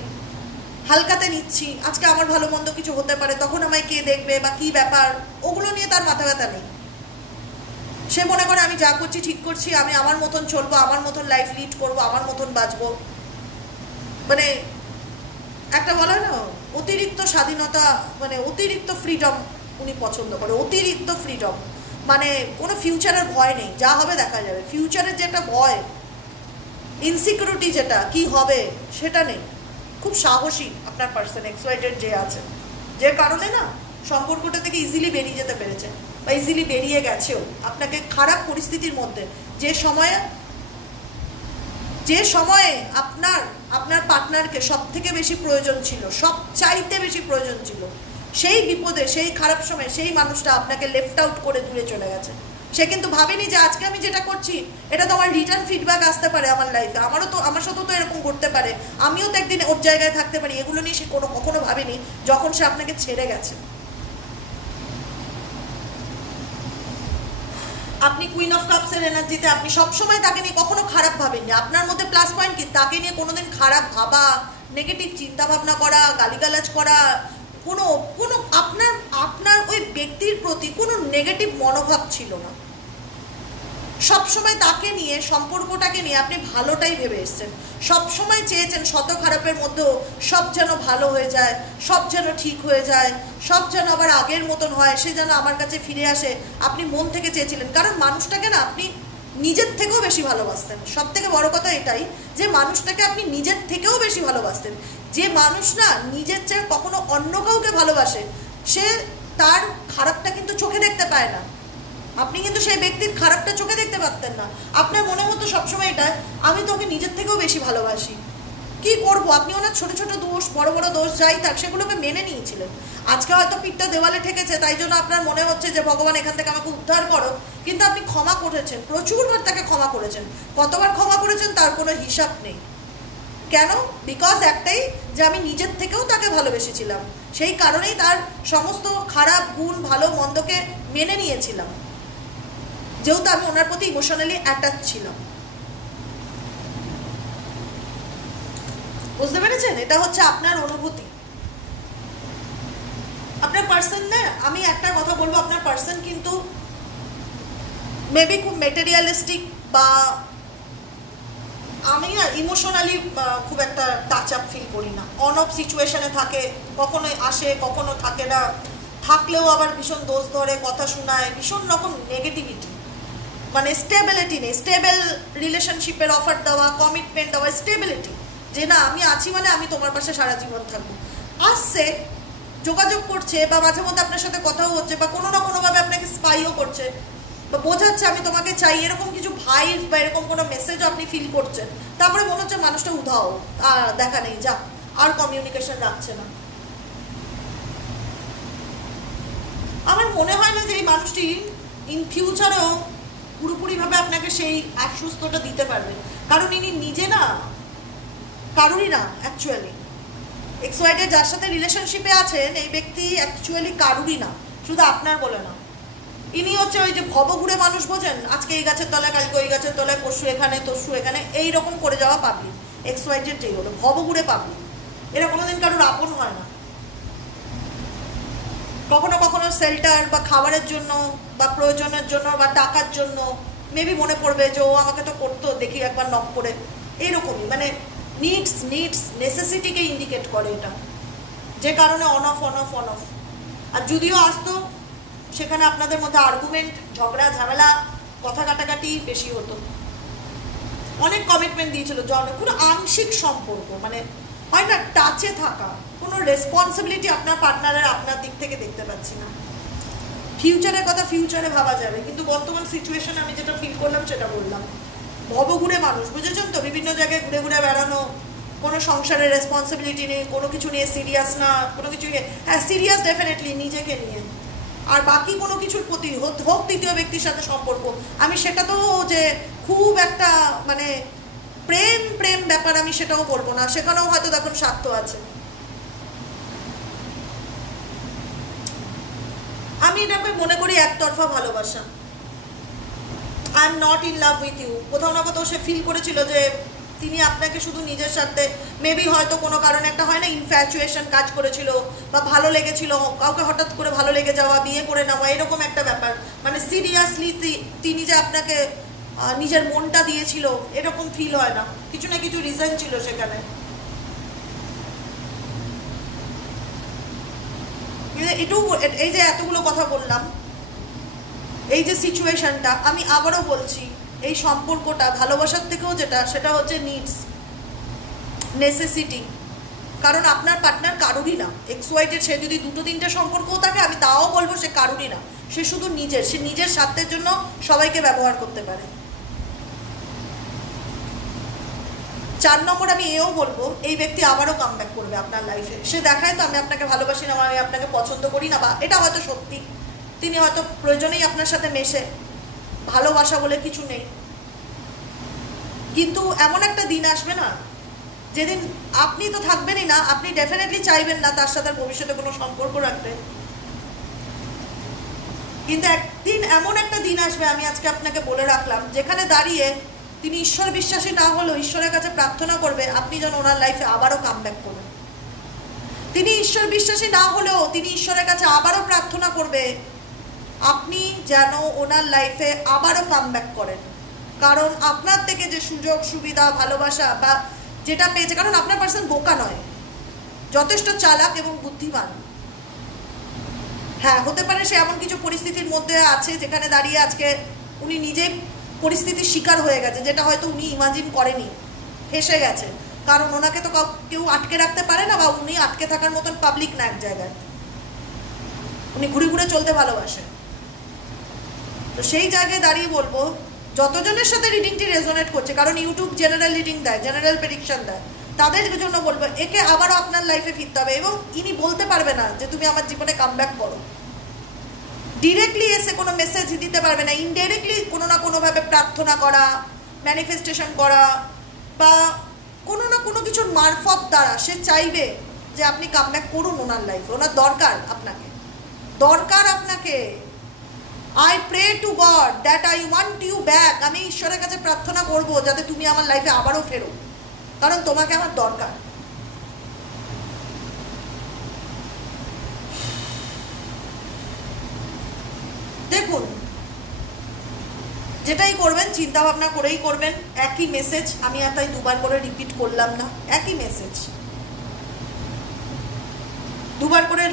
হালকাতে নিচ্ছি, আজকে আমার ভালো মন্দ কিছু হতে পারে, তখন আমায় কে দেখবে বা কি ব্যাপার, ওগুলো নিয়ে তার মাথা ব্যথা নেই। সে মনে করে আমি যা করছি ঠিক করছি, আমি আমার মতন চলবো, আমার মতন লাইফ লিড করবো, আমার মতন বাঁচবো। মানে একটা বলা না অতিরিক্ত স্বাধীনতা, মানে অতিরিক্ত ফ্রিডম উনি পছন্দ করে, অতিরিক্ত ফ্রিডম, মানে কোনো ফিউচারের ভয় নেই, যা হবে দেখা যাবে। ফিউচারের যেটা ভয়, ইনসিকিউরিটি যেটা কি হবে সেটা নেই। খুব সাহসী আপনার পার্সন XY যে আছে, যে কারণে না সম্পর্কটা থেকে ইজিলি বেরিয়ে যেতে পেরেছে বা ইজিলি বেরিয়ে গেছেও। আপনাকে খারাপ পরিস্থিতির মধ্যে যে সময়ে আপনার পার্টনারকে সব থেকে বেশি প্রয়োজন ছিল, সব চাইতে বেশি প্রয়োজন ছিল, সেই বিপদে, সেই খারাপ সময়ে সেই মানুষটা আপনাকে লেফট আউট করে দূরে চলে গেছে। সে কিন্তু ভাবেনি যে আজকে আমি যেটা করছি এটা তো আমার রিটার্ন ফিডব্যাক আসতে পারে আমার লাইফে, আমার সাথেও তো এরকম করতে পারে, আমিও তো একদিন ওর জায়গায় থাকতে পারি। এগুলো নিয়ে সে কখনো ভাবেনি যখন সে আপনাকে ছেড়ে গেছে। আপনি কুইন অফ কাপসের এনার্জিতে, আপনি সবসময় তাকে নিয়ে কখনো খারাপ ভাবেননি। আপনার মধ্যে প্লাস পয়েন্ট কি, তাকে নিয়ে কোনোদিন খারাপ ভাবা, নেগেটিভ চিন্তা ভাবনা করা, গালিগালাজ করা, কোনো আপনার ওই ব্যক্তির প্রতি কোনো নেগেটিভ মনোভাব ছিল না। সবসময় তাকে নিয়ে, সম্পর্কটাকে নিয়ে আপনি ভালোটাই ভেবে এসছেন, সবসময় চেয়েছেন শত খারাপের মধ্যেও সব যেন ভালো হয়ে যায়, সব যেন ঠিক হয়ে যায়, সব যেন আবার আগের মতন হয়, সে যেন আমার কাছে ফিরে আসে। আপনি মন থেকে চেয়েছিলেন, কারণ মানুষটাকে না আপনি নিজের থেকেও বেশি ভালোবাসতেন। সব থেকে বড় কথা এটাই যে মানুষটাকে আপনি নিজের থেকেও বেশি ভালোবাসতেন। যে মানুষ না নিজের চেয়ে কখনো অন্য কাউকে ভালোবাসে, সে তার খারাপটা কিন্তু চোখে দেখতে পায় না। আপনি কিন্তু সেই ব্যক্তির খারাপটা চোখে দেখতে পারতেন না। আপনার মনে হতো সবসময় এটা, আমি তোকে নিজের থেকেও বেশি ভালোবাসি। কি করব, আপনি ওনার ছোট ছোট দোষ, বড় বড় দোষ যাই থাক, সেগুলোকে মেনে নিয়েছিলেন। আজকে হয়তো পিঠটা দেওয়ালে ঠেকেছে, তাই জন্য আপনার মনে হচ্ছে যে ভগবান এখান থেকে আমাকে উদ্ধার করো, কিন্তু আপনি ক্ষমা করেছেন, প্রচুরবার তাকে ক্ষমা করেছেন। কতবার ক্ষমা করেছেন তার কোনো হিসাব নেই। কেন? বিকজ একটাই, যে আমি নিজের থেকেও তাকে ভালোবেসেছিলাম, সেই কারণেই তার সমস্ত খারাপ গুণ ভালো মন্দকে মেনে নিয়েছিলাম, যেহেতু আমি ওনার প্রতি ইমোশনালি অ্যাটাচ ছিলাম। বুঝতে পেরেছেন? এটা হচ্ছে আপনার অনুভূতি। আপনার পার্সন না, আমি একটা কথা বলবো, আপনার পার্সন কিন্তু মেবি খুব মেটেরিয়ালিস্টিক, বা আমি না ইমোশনালি খুব একটা টাচ আপ ফিল করি না। অন অফ সিচুয়েশনে থাকে, কখনো আসে কখনো থাকে না, থাকলেও আবার ভীষণ দোষ ধরে, কথা শোনায়, ভীষণ রকম নেগেটিভিটি, মানে স্টেবিলিটি নেই। স্টেবল রিলেশনশিপের অফার দেওয়া, কমিটমেন্ট দেওয়া, স্টেবিলিটি, যে না আমি আছি মানে আমি তোমার পাশে সারা জীবন থাকবো। আসছে, যোগাযোগ করছে, বা মাঝে মধ্যে আপনার সাথে কথাও হচ্ছে, বা কোনো না কোনোভাবে আপনাকে স্পাইও করছে, বা বোঝাচ্ছে আমি তোমাকে চাই, এরকম কিছু ভাইব বা এরকম কোনো মেসেজও আপনি ফিল করছেন। তারপরে মনে হচ্ছে মানুষটা উধাও, দেখা নেই, যা আর কমিউনিকেশন রাখছে না। আমার মনে হয় না যে এই মানুষটি ইন ফিউচারেও পুরোপুরিভাবে আপনাকে সেই আশ্বস্তটা দিতে পারবে, কারণ ইনি নিজে না কারুরই না অ্যাকচুয়ালি। এক্সওয়াইডের যার সাথে রিলেশনশিপে আছেন এই ব্যক্তি অ্যাকচুয়ালি কারুরই না, শুধু আপনার বলে না। ইনি হচ্ছে ওই যে ভবঘুরে মানুষ, বোঝেন, আজকে এই গাছের তলায়, কালকে ওই গাছের তলায়, পরশু এখানে, তরশু এখানে, এইরকম করে যাওয়া পাবলিক। এক্সওয়াইডের যেই হলো ভবঘুরে পাবলিক, এরা কোনোদিন কারোর আপন হয় না। কখনো কখনো শেল্টার বা খাবারের জন্য বা প্রয়োজনের জন্য বা টাকার জন্য মেবি মনে পড়বে যে ও আমাকে তো করতো, দেখি একবার নক করে, এইরকমই, মানে নিডস নেসেসিটিকে ইন্ডিকেট করে এটা, যে কারণে on off on off on off. আর যদিও আসতো, সেখানে আপনাদের মধ্যে আর্গুমেন্ট, ঝগড়া ঝামেলা, কথা কাটাকাটি বেশি হতো। অনেক কমিটমেন্ট দিয়েছিল, কোনো আংশিক সম্পর্ক, মানে হয় না টাচে থাকা, কোনো রেসপন্সিবিলিটি আপনার পার্টনারের আপনার দিক থেকে দেখতে পাচ্ছি না। ফিউচারের কথা ফিউচারে ভাবা যাবে, কিন্তু বর্তমান সিচুয়েশনে আমি যেটা ফিল করলাম সেটা বললাম। ভবঘুরে মানুষ, বুঝেছেন তো, বিভিন্ন জায়গায় ঘুরে ঘুরে বেড়ানো, কোনো সংসারের রেসপন্সিবিলিটি নেই, কোনো কিছু নিয়ে সিরিয়াস না, কোনো কিছু নিয়ে, হ্যাঁ সিরিয়াস ডেফিনেটলি নিজেকে নিয়ে, আর বাকি কোনো কিছুর প্রতি হোক তৃতীয় ব্যক্তির সাথে সম্পর্ক, আমি সেটা তো যে খুব একটা মানে প্রেম ব্যাপার আমি সেটাও বলবো না, সেখানেও হয়তো দেখুন স্বার্থ আছে। আমি এটাকে মনে করি একতরফা ভালোবাসা। I am not in love with you. কোথাও না কোথাও সে ফিল করেছিল যে তিনি আপনাকে শুধু নিজের সাথে, মেবি হয়তো কোনো কারণে একটা হয় না ইনফ্যাচুয়েশন কাজ করেছিল, বা ভালো লেগেছিল, কাউকে হঠাৎ করে ভালো লেগে যাওয়া, বিয়ে করে নেওয়া, এরকম একটা ব্যাপার, মানে সিরিয়াসলি তিনি যে আপনাকে নিজের মনটা দিয়েছিল এরকম ফিল হয় না, কিছু না কিছু রিজন ছিল সেখানে। এই যে এতগুলো কথা বললাম, এই যে সিচুয়েশনটা, আমি আবারও বলছি, এই সম্পর্কটা ভালোবাসার থেকেও যেটা, সেটা হচ্ছে নিডস, নেসেসিটি। কারণ আপনার পার্টনার কারুরই না, এক্সওয়াইডের, সে যদি দুটো তিনটে সম্পর্কও থাকে আমি তাও বলবো সে কারুরই না, সে শুধু নিজের, সে নিজের স্বার্থের জন্য সবাইকে ব্যবহার করতে পারে। 4 নম্বর আমি এও বলবো, এই ব্যক্তি আবারও কামব্যাক করবে আপনার লাইফে। সে দেখায় তো আমি আপনাকে ভালোবাসি না, আমি আপনাকে পছন্দ করি না, বা এটা হয়তো সত্যি, তিনি হয়তো প্রয়োজনেই আপনার সাথে মেশে, ভালোবাসা বলে কিছু নেই, কিন্তু এমন একটা দিন আসবে না যেদিন আপনি তো থাকবেনই না, আপনি ডেফিনেটলি চাইবেন না তার সাথে ভবিষ্যতে কোনো সম্পর্ক রাখতে, কিন্তু একদিন এমন একটা দিন আসবে, আমি আজকে আপনাকে বলে রাখলাম, যেখানে দাঁড়িয়ে তিনি ঈশ্বর বিশ্বাসী না হলেও ঈশ্বরের কাছে প্রার্থনা করবে আপনি যেন ওনার লাইফে আবারও কামব্যাক করবেন। তিনি ঈশ্বর বিশ্বাসী না হলেও তিনি ঈশ্বরের কাছে আবারও প্রার্থনা করবে আপনি যেন ওনার লাইফে আবারও কামব্যাক করেন। কারণ আপনার থেকে যে সুযোগ সুবিধা ভালোবাসা বা যেটা পেয়েছে, কারণ আপনার পার্সন বোকা নয়, যথেষ্ট চালাক এবং বুদ্ধিমান। হ্যাঁ, হতে পারে সে এমন কিছু পরিস্থিতির মধ্যে আছে যেখানে দাঁড়িয়ে আজকে উনি নিজে পরিস্থিতির শিকার হয়ে গেছে, যেটা হয়তো উনি ইমাজিন করেনি, ফেসে গেছে। কারণ ওনাকে তো কেউ আটকে রাখতে পারে না, বা উনি আটকে থাকার মতন পাবলিক না এক জায়গায়, উনি ঘুরে ঘুরে চলতে ভালোবাসেন। তো সেই জায়গায় দাঁড়িয়ে বলবো, যতজনের সাথে রিডিংটি রেজোনেট করছে, কারণ ইউটিউব জেনারেল রিডিং দেয়, জেনারেল প্রেডিকশন দেয়, তাদের জন্য বলবো একে আবারও আপনার লাইফে ফিরতে হবে। এবং ইনি বলতে পারবে না যে তুমি আমার জীবনে কামব্যাক করো, ডিরেক্টলি এসে কোনো মেসেজ দিতে পারবে না, ইনডাইরেক্টলি কোনো না কোনোভাবে প্রার্থনা করা, ম্যানিফেস্টেশন করা, বা কোনো না কোনো কিছুর মারফত দ্বারা সে চাইবে যে আপনি কামব্যাক করুন ওনার লাইফে। ওনার দরকার আপনাকে, দরকার আপনাকে। I pray to God that I want you back. আমি ঈশ্বরের কাছে প্রার্থনা করব যাতে তুমি আমার লাইফে আবারও ফেরো, কারণ তোমাকে আমার দরকার। দেখুন, যেটাই করবেন চিন্তা ভাবনা করেই করবেন। একই মেসেজ, আমি আর তাই দুবার করে রিপিট করলাম না, একই মেসেজ দুবার করে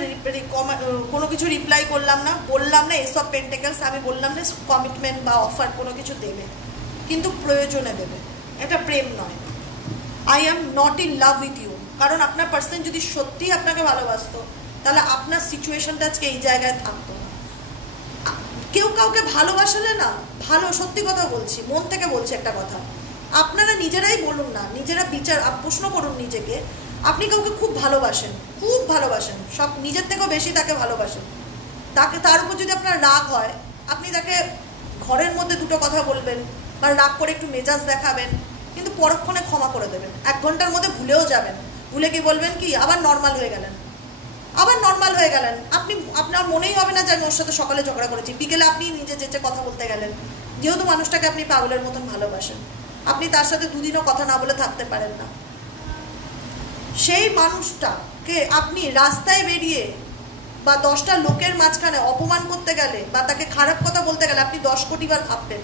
কোনো কিছু রিপ্লাই করলাম না, বললাম না এস অফ পেন্টেকলস, আমি বললাম না কমিটমেন্ট বা অফার কোনো কিছু দেবে, কিন্তু প্রয়োজনে দেবে, এটা প্রেম নয়। I am not in love with you. কারণ আপনার পার্সন যদি সত্যি আপনাকে ভালোবাসতো তাহলে আপনার সিচুয়েশনটা আজকে এই জায়গায় থাকতো না। কেউ কাউকে ভালোবাসলে না, ভালো, সত্যি কথা বলছি, মন থেকে বলছি একটা কথা, আপনারা নিজেরাই বলুন না, নিজেরা প্রশ্ন করুন নিজেকে, আপনি কাউকে খুব ভালোবাসেন, খুব ভালোবাসেন, সব নিজের থেকেও বেশি তাকে ভালোবাসেন, তার উপর যদি আপনার রাগ হয়, আপনি তাকে ঘরের মধ্যে দুটো কথা বলবেন বা রাগ করে একটু মেজাজ দেখাবেন, কিন্তু পরক্ষণে ক্ষমা করে দেবেন, 1 ঘন্টার মধ্যে ভুলেও যাবেন, ভুলে কি বলবেন কি আবার নর্মাল হয়ে গেলেন, আবার নর্মাল হয়ে গেলেন। আপনার মনেই হবে না যে আমি ওর সাথে সকালে ঝগড়া করেছি, বিকেলে আপনি নিজে যেচে কথা বলতে গেলেন, যেহেতু মানুষটাকে আপনি পাগলের মতন ভালোবাসেন, আপনি তার সাথে দুদিনও কথা না বলে থাকতে পারেন না। সেই মানুষটাকে আপনি রাস্তায় বেরিয়ে বা 10টা লোকের মাঝখানে অপমান করতে গেলে বা তাকে খারাপ কথা বলতে গেলে আপনি 10 কোটি বার ভাববেন,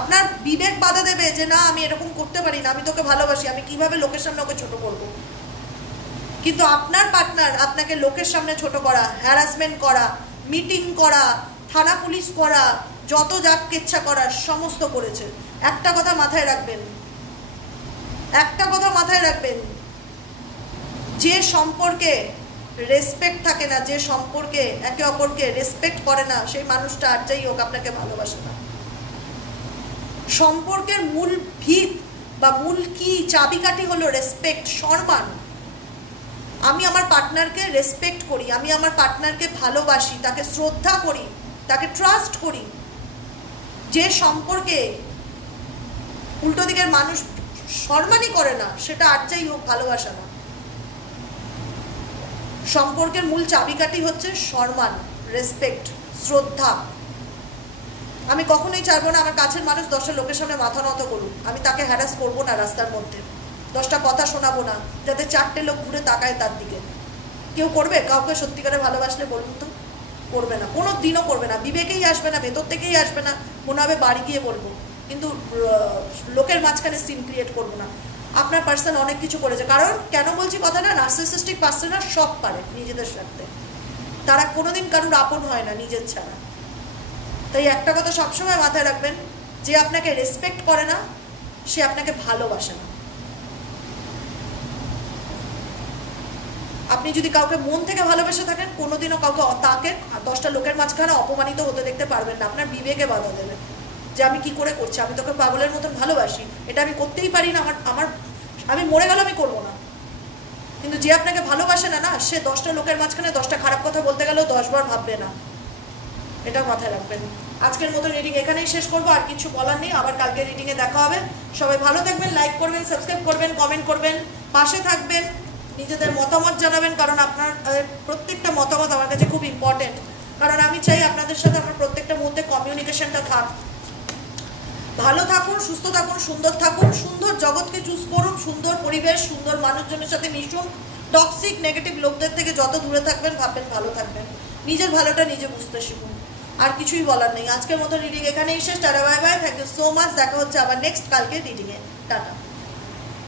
আপনার বিবেক বাধা দেবে যে না আমি এরকম করতে পারি না, আমি তোকে ভালোবাসি, আমি কিভাবে লোকের সামনে ওকে ছোট করবো। কিন্তু আপনার পার্টনার আপনাকে লোকের সামনে ছোট করা, হ্যারাসমেন্ট করা, মিটিং করা, থানা পুলিশ করা, যত যাকে ইচ্ছা করার সমস্ত করেছে। একটা কথা মাথায় রাখবেন, একটা কথা মাথায় রাখবেন, যে সম্পর্কে রেসপেক্ট থাকে না, যে সম্পর্কে একে অপরকে রেসপেক্ট করে না, সেই মানুষটা আর যাই হোক আপনাকে ভালোবাসে না। সম্পর্কের মূল ভিত বা মূল কি চাবিকাঠি হলো রেসপেক্ট, সম্মান। আমি আমার পার্টনারকে রেসপেক্ট করি, আমি আমার পার্টনারকে ভালোবাসি, তাকে শ্রদ্ধা করি, তাকে ট্রাস্ট করি। যে সম্পর্কে উল্টো দিকের মানুষ সম্মানই করে না, সেটা আর যাই হোক ভালোবাসা না। সম্পর্কের মূল চাবিকাঠি হচ্ছে সম্মান, রেসপেক্ট, শ্রদ্ধা। আমি কখনোই চাইবো না আমার কাছের মানুষ 10টা লোকের সামনে মাথা নত করুক, আমি তাকে হ্যারাস করবো না, রাস্তার মধ্যে 10টা কথা শোনাবো না যাতে 4টে লোক ঘুরে তাকায় তার দিকে। কেউ করবে কাউকে সত্যিকারে ভালোবাসলে? বলুন তো, করবে না, কোনো দিনও করবে না, বিবেকেই আসবে না, ভেতর থেকেই আসবে না, মনে হবে বাড়ি গিয়ে বলবো, কিন্তু লোকের মাঝখানে সিন ক্রিয়েট করবো না। আপনার পার্সন অনেক কিছু করেছে, কারণ কেন বলছি কথাটা, নার্সিসিস্টিক পার্সনরা সব পারে নিজেদের সাথে, তারা কোনোদিন কারোর আপন হয় না নিজের ছাড়া। তাই একটা কথা সবসময় মাথায় রাখবেন, যে আপনাকে রেসপেক্ট করে না সে আপনাকে ভালোবাসে না। আপনি যদি কাউকে মন থেকে ভালোবেসে থাকেন, কোনোদিনও কাউকে তাকে 10টা লোকের মাঝখানে অপমানিত হতে দেখতে পারবেন না। আপনার বিবেকে বাধা দেবে যে আমি কি করে করছি, আমি তোকে পাগলের মতন ভালোবাসি, এটা আমি করতেই পারি না, আমি মরে গেল আমি করবো না। কিন্তু যে আপনাকে ভালোবাসে না, সে 10টা লোকের মাঝখানে 10টা খারাপ কথা বলতে গেলেও 10 বার ভাববে না, এটা মাথায় রাখবেন। আজকের মতো রিডিং এখানেই শেষ করবো, আর কিছু বলার নেই। আবার কালকে রিডিংয়ে দেখা হবে। সবাই ভালো থাকবেন, লাইক করবেন, সাবস্ক্রাইব করবেন, কমেন্ট করবেন, পাশে থাকবেন, নিজেদের মতামত জানাবেন, কারণ আপনার প্রত্যেকটা মতামত আমার কাছে খুব ইম্পর্টেন্ট। কারণ আমি চাই আপনাদের সাথে আমার প্রত্যেকটা মুহূর্তে কমিউনিকেশনটা থাক। ভালো থাকুন, সুস্থ থাকুন, সুন্দর থাকুন, সুন্দর জগৎকে চুজ করুন, সুন্দর পরিবেশ, সুন্দর মানুষজনের সাথে মিশুন, টক্সিক নেগেটিভ লোকদের থেকে যত দূরে থাকবেন, ভাববেন ভালো থাকবেন, নিজের ভালোটা নিজে বুঝতে শিখুন। আর কিছুই বলার নেই। আজকের মতো রিডিং এখানেই শেষ। Tata bye bye, thank you so much. দেখা হচ্ছে আবার নেক্সট কালকে রিডিংয়ে। টাটা।